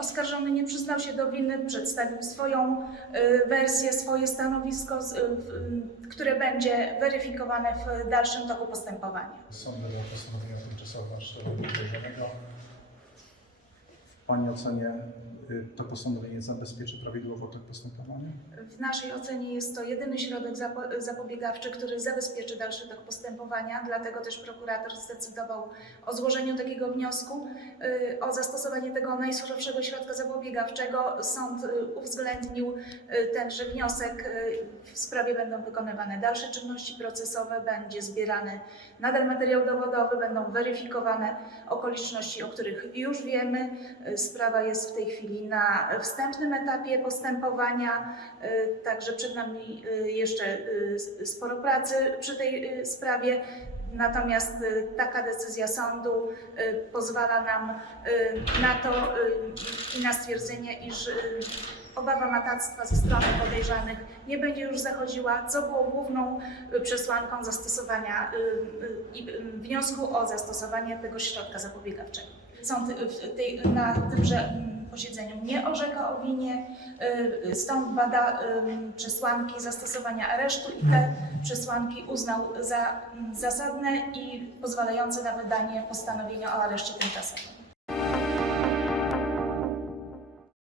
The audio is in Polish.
Oskarżony nie przyznał się do winy, przedstawił swoją y, wersję, swoje stanowisko, y, y, które będzie weryfikowane w dalszym toku postępowania. Sąd wydał postanowienie tymczasowe. Pani ocenie y, to postanowienie zabezpieczy prawidłowo to postępowanie? W naszej ocenie jest to jedyny środek zapo- zapobiegawczy, który zabezpieczy dalszy tok postępowania, dlatego też prokurator zdecydował o złożeniu takiego wniosku y, o zastosowanie tego najsurowszego środka zapobiegawczego. Sąd y, uwzględnił tenże wniosek. W sprawie będą wykonywane dalsze czynności procesowe, będzie zbierany nadal materiał dowodowy, będą weryfikowane okoliczności, o których już wiemy. Sprawa jest w tej chwili na wstępnym etapie postępowania. Y, Także przed nami y, jeszcze y, sporo pracy przy tej sprawie. Natomiast taka decyzja sądu pozwala nam na to i na stwierdzenie, iż obawa matactwa ze strony podejrzanych nie będzie już zachodziła, co było główną przesłanką zastosowania i wniosku o zastosowanie tego środka zapobiegawczego. Sąd tej, na tymże mm, posiedzeniu nie orzeka o winie, y, stąd bada y, przesłanki zastosowania aresztu i te przesłanki uznał za mm, zasadne i pozwalające na wydanie postanowienia o areszcie tymczasowym.